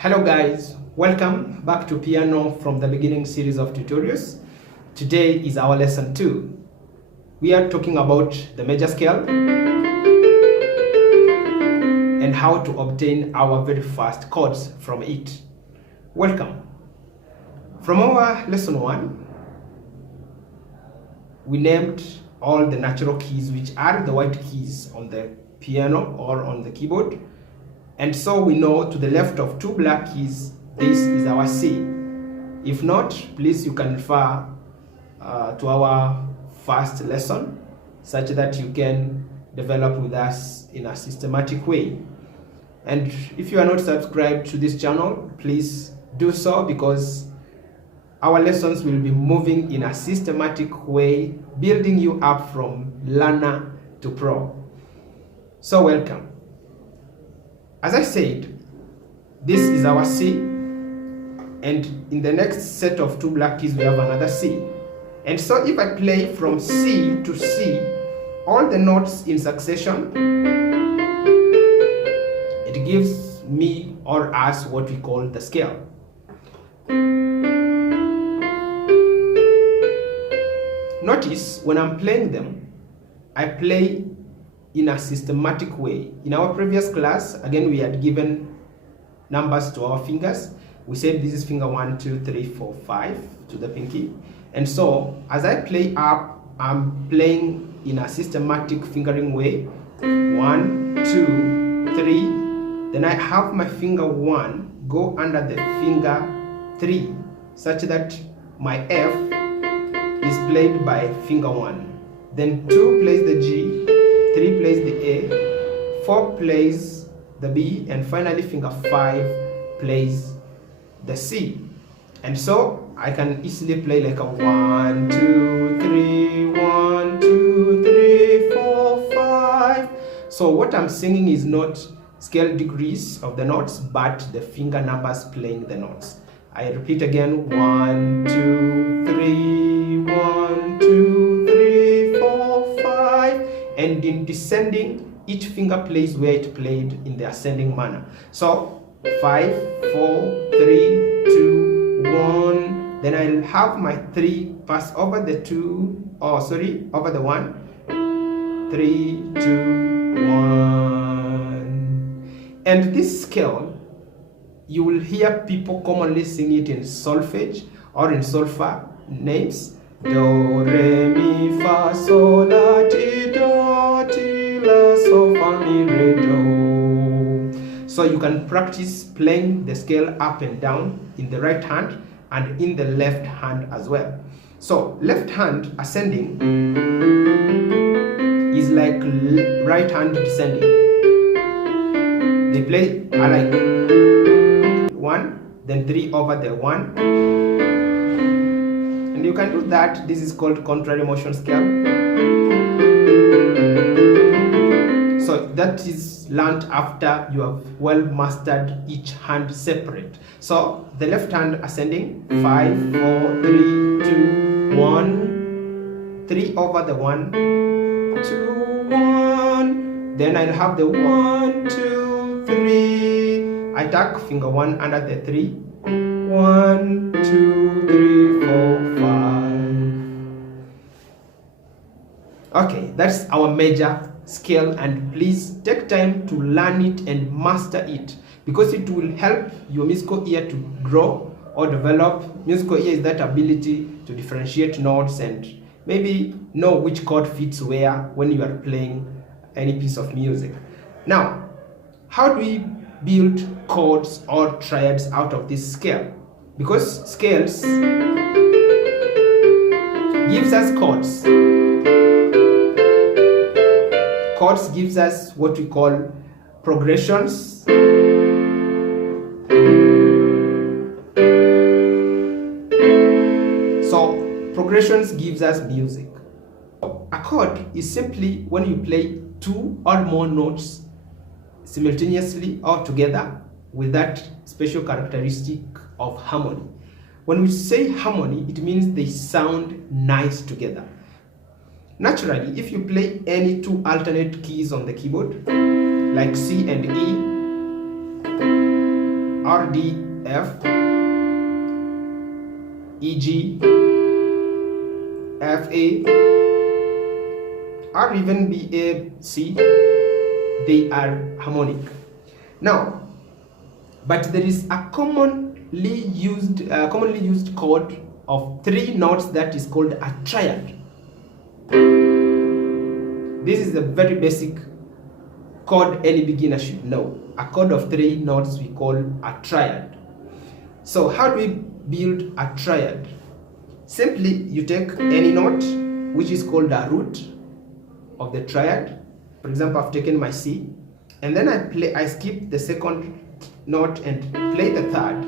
Hello guys, welcome back to Piano from the Beginning series of tutorials. Today is our lesson 2. We are talking about the major scale and how to obtain our very first chords from it. Welcome. From our lesson 1, we named all the natural keys, which are the white keys on the piano or on the keyboard. And so we know to the left of two black keys, this is our C. If not, please you can refer to our first lesson such that you can develop with us in a systematic way. And if you are not subscribed to this channel, please do so, because our lessons will be moving in a systematic way, building you up from learner to pro. So welcome. As I said, this is our C, and in the next set of two black keys we have another C. And so if I play from C to C, all the notes in succession, it gives me or us what we call the scale. Notice when I'm playing them, I play in a systematic way. In our previous class, again, we had given numbers to our fingers. We said this is finger 1, 2, 3, 4, 5 to the pinky. And so as I play up, I'm playing in a systematic fingering way. 1, 2, 3. Then I have my finger 1 go under the finger 3, such that my F is played by finger 1. Then 2 plays the G, 3 plays the A, 4 plays the B, and finally finger 5 plays the C. And so I can easily play like a 1, 2, 3, 1, 2, 3, 4, 5. So what I'm singing is not scale degrees of the notes, but the finger numbers playing the notes. I repeat again: 1, 2, 3, 1, 2, 3, 4, 5. And in descending, each finger plays where it played in the ascending manner. So 5, 4, 3, 2, 1. Then I'll have my 3 pass over the 2, over the 1. 3, 2, 1. And this scale, you will hear people commonly sing it in solfege or in solfa names. Do, re, mi, fa, sol, la, ti, do, ti, la, so, fa, mi, re, do. So you can practice playing the scale up and down in the right hand and in the left hand as well. So left hand ascending is like right hand descending. They play like 1, then 3 over the 1. And you can do that. This is called contrary motion scale. So that is learned after you have well mastered each hand separate. So the left hand ascending: 5, 4, 3, 2, 1, 3 over the 1, 2, 1. Then I'll have the 1, 2, 3. I tuck finger 1 under the 3. 1, 2, 3, 4, 5. Okay, that's our major scale, and please take time to learn it and master it, because it will help your musical ear to grow or develop. Musical ear is that ability to differentiate notes and maybe know which chord fits where when you are playing any piece of music. Now, how do we build chords or triads out of this scale? Because scales gives us chords. Chords gives us what we call progressions. So progressions gives us music. A chord is simply when you play 2 or more notes simultaneously or together with that special characteristic of harmony. When we say harmony, it means they sound nice together. Naturally, if you play any 2 alternate keys on the keyboard, like C and E, or D, F, E, G, F, A, or even B, A, C, they are harmonic. Now, but there is a commonly used chord of 3 notes that is called a triad. This is a very basic chord any beginner should know. A chord of 3 notes we call a triad. So how do we build a triad? Simply you take any note which is called a root of the triad. For example, I've taken my C, and then I skip the second note and play the third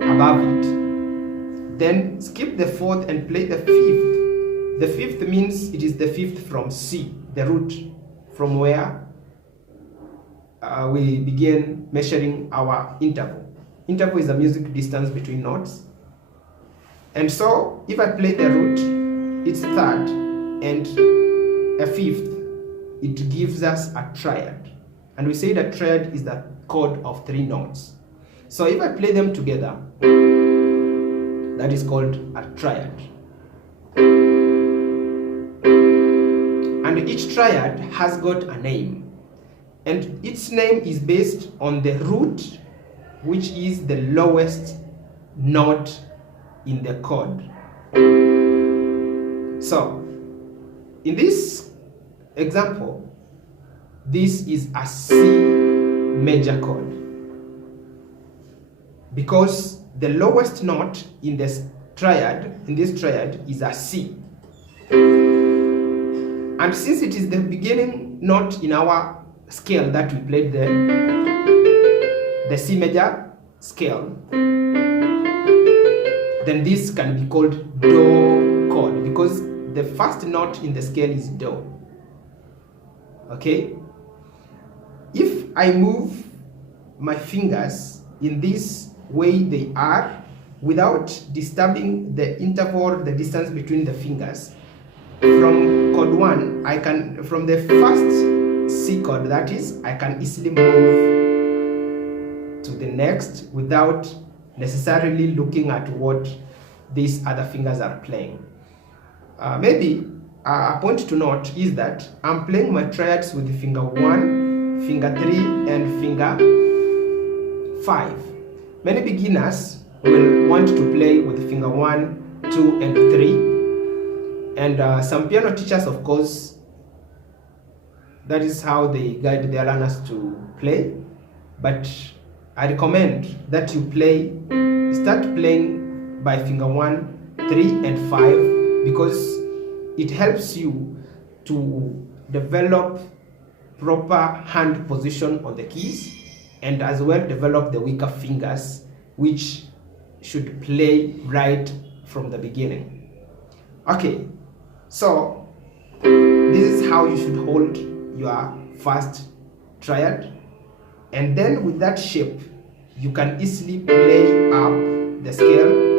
above it. Then skip the fourth and play the fifth. The fifth means it is the fifth from C, the root from where we begin measuring our interval. Interval is the music distance between notes. And so if I play the root, it's third and a fifth, it gives us a triad. And we say that triad is the chord of 3 notes. So if I play them together, that is called a triad. And each triad has got a name. And its name is based on the root, which is the lowest note in the chord. So, in this example, this is a C major chord, because the lowest note in this triad is a C. And since it is the beginning note in our scale that we played the C major scale, then this can be called Do chord, because the first note in the scale is Do. Okay? If I move my fingers in this way they are, without disturbing the interval, the distance between the fingers, from chord 1, from the first C chord, that is, I can easily move to the next without necessarily looking at what these other fingers are playing. Maybe a point to note is that I'm playing my triads with finger 1, finger 3, and finger 5. Many beginners will want to play with finger 1, 2, and 3. And some piano teachers, of course, that is how they guide their learners to play. But I recommend that you start playing by finger 1, 3, and 5, because it helps you to develop proper hand position on the keys, and as well develop the weaker fingers, which should play right from the beginning. Okay, so this is how you should hold your first triad, and then with that shape you can easily play up the scale.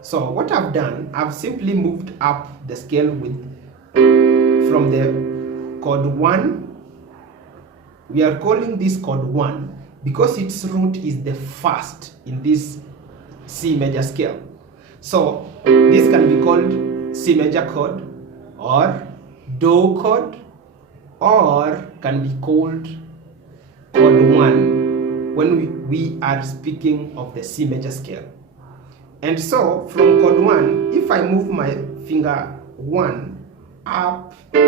So what I've done, I've simply moved up the scale from the chord 1. We are calling this chord 1 because its root is the first in this C major scale. So this can be called C major chord, or Do chord, or can be called chord 1 when we are speaking of the C major scale. And so from chord 1, if I move my finger 1 up to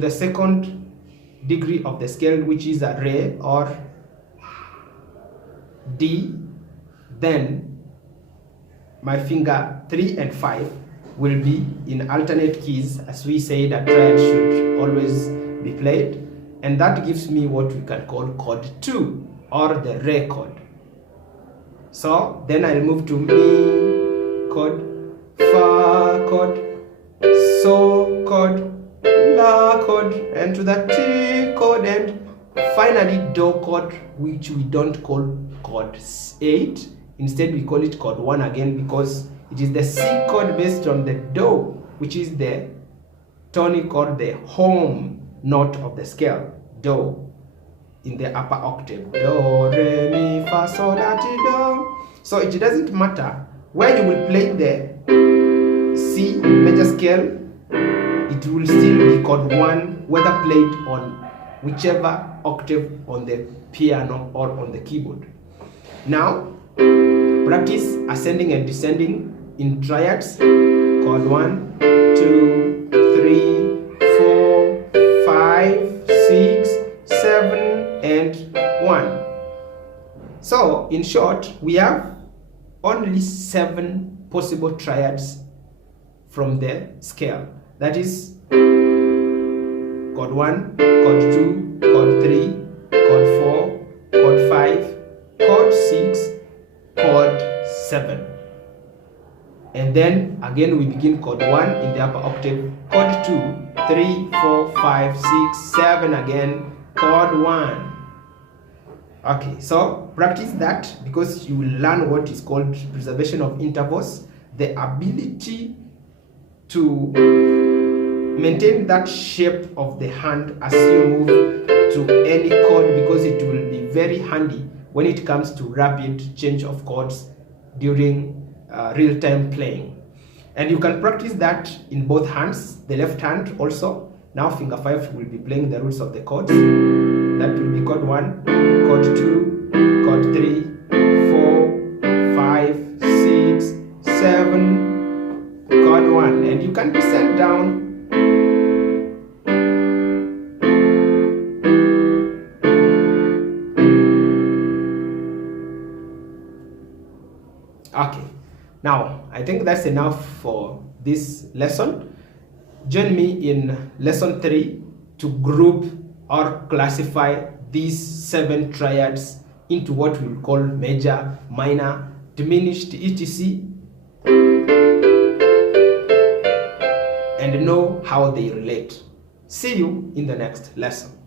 the second degree of the scale, which is a Re or D, then my finger 3 and 5 will be in alternate keys, as we say that triad should always be played, and that gives me what we can call chord 2, or the Re chord. So then I'll move to Mi chord, Fa chord, So chord, La chord, and to the Ti chord, and finally Do chord, which we don't call chord 8. Instead we call it chord 1 again, because it is the C chord based on the Do, which is the tonic, or the home note of the scale, do, in the upper octave. Do, re, mi, fa, sol, la, ti, do. So it doesn't matter where you will play the C major scale, it will still be chord 1, whether played on whichever octave on the piano or on the keyboard. Now, practice ascending and descending in triads. Chord 1, 2, 3, 4, 5, 6, 7, and 1. So, in short, we have only 7 possible triads from the scale. That is chord 1, chord 2, chord 3, chord 4, chord 5, chord 6, chord 7. And then again we begin chord 1 in the upper octave, chord 2, 3, 4, 5, 6, 7 again, chord 1. Okay, so practice that, because you will learn what is called preservation of intervals, the ability to maintain that shape of the hand as you move to any chord, because it will be very handy when it comes to rapid change of chords during real-time playing. And you can practice that in both hands, the left hand also. Now finger 5 will be playing the roots of the chords. That will be chord 1, chord 2, chord 3, 4, 5, 6, 7, chord 1. And you can descend down. Okay, now I think that's enough for this lesson. Join me in lesson 3 to group or classify these 7 triads into what we call major, minor, diminished, etc., and know how they relate. See you in the next lesson.